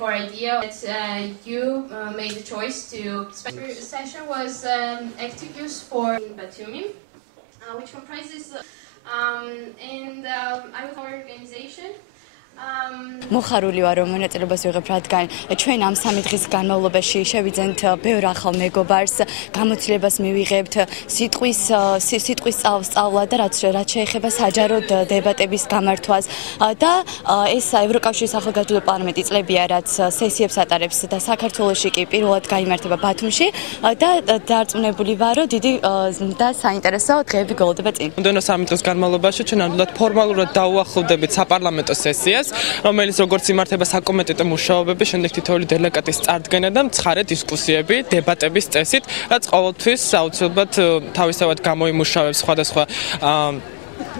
For idea that you made the choice to spend the session was active use for Batumi, which comprises and our organization. მოხარული ვარ რომ მონაწილეობას ვიღებ, რადგან ჩვენ ამ 3 დღის განმავლობაში შევიძენთ ბევრ ახალ მეგობარს, გამოცდილებას მივიღებთ სიტყვის სწავლა და რაც შეეხება საჯარო დებატების გამართვას და ეს ევროკავშირის ახალგაზრდული პარლამენტის წლებია, რაც სესიებს ატარებს და საქართველოში კი პირველად გაიმართება ბათუმში და დარწმუნებული ვარ, რომ დიდი და საინტერესო დღეები გველოდება წინ. მომდევნო 3 დღის განმავლობაში ჩვენ ნამდვილად ფორმალურად დაუახლოვდებით საპარლამენტო სესიას, რომელიც როგორც იმართება საკომიტეტო მუშაობები, შემდეგ თითოეული დელეგატის წარდგენა და მცხარე დისკუსიები, დებატების წესით, რაც ყოველთვის აუცილებლად თავისთავად გამოიმუშავებს სხვადასხვა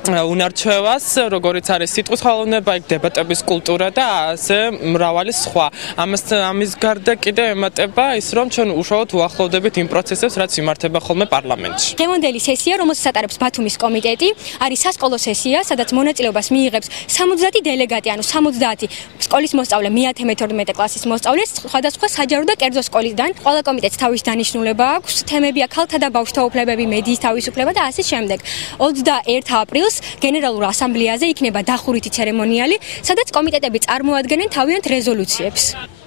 უნარჩვევას, როგორიც არის სიტყვის ხელოვნება, დებატების კულტურა და ასე მრავალი სხვა. ამის გარდა კიდევ ემატება ის, რომ ჩვენ უშუალოდ უახლოვდებით იმ პროცესებს, რაც იმართება ხოლმე პარლამენტში. დღევანდელი სესია, რომელსაც ატარებს ბათუმის კომიტეტი, არის სასკოლო სესია, სადაც მონაწილეობას მიიღებს 70 დელეგატი, ანუ 70 სკოლის მოსწავლე, მე-11 კლასის მოსწავლე, სხვადასხვა საჯარო და კერძო სკოლისგან. ყველა კომიტეტს თავის დანიშნულება აქვს, თემებია ქალთა და ბავშვთა უფლებები, მედიის თავისუფლება და ასე შემდეგ. 21 აპრილს გენერალურ ასამბლეაზე იქნება დახურითი ცერემონიალი, სადაც კომიტეტები წარმოადგენენ თავიანთ რეზოლუციებს.